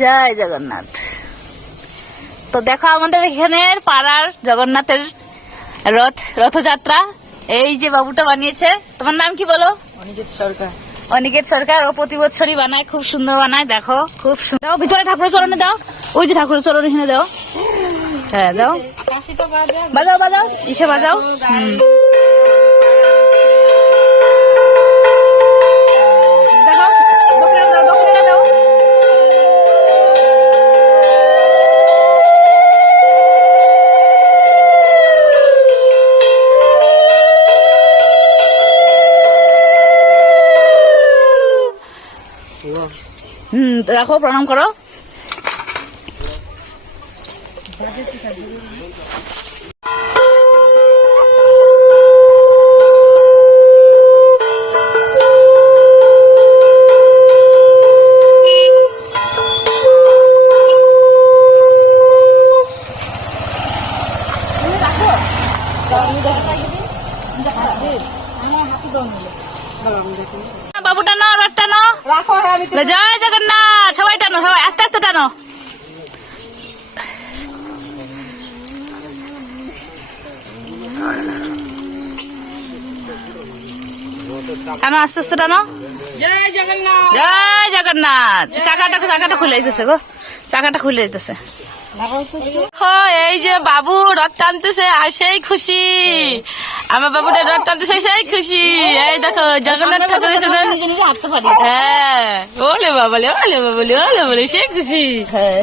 জয় জগন্নাথ। তো দেখো আমাদের এখানের পাড়ার জগন্নাথের রথ রথযাত্রা এই যে বাবুটা বানিয়েছে তোমার নাম কি বলো? অনিকেত সরকার। অনিকেত সরকার ও প্রতি বছরই বানায় খুব সুন্দর বানায় দেখো খুব সুন্দর দাও ভিতরে ঠাকুরের চরণে দাও। ওই যে ঠাকুরের চরণ এখানে দাও। হ্যাঁ দাও। বাজাও বাজাও ইসে বাজাও। হুম। হুম রাখো প্রণাম করো। বাবু টানো রথ টানো হ্যাঁ জয় জগন্নাথ সবাই টানো সবাই আস্তে আস্তে টানো। টানো আস্তে আস্তে টানো। জয় জগন্নাথ। জয় চাকাটা চাকাটা খুলে গো। চাকাটা খুলে যেতেছে এই যে বাবু রথ টানতেছে আর সেই খুশি। আমার বাবুটা রথ টানতেছে সেই খুশি। এই দেখো, জগন্নাথ ঠাকুরের সাথে হ্যাঁ ওলে বাবালে ওলে বাবালে ওলে বাবালে, সেই খুশি। হ্যাঁ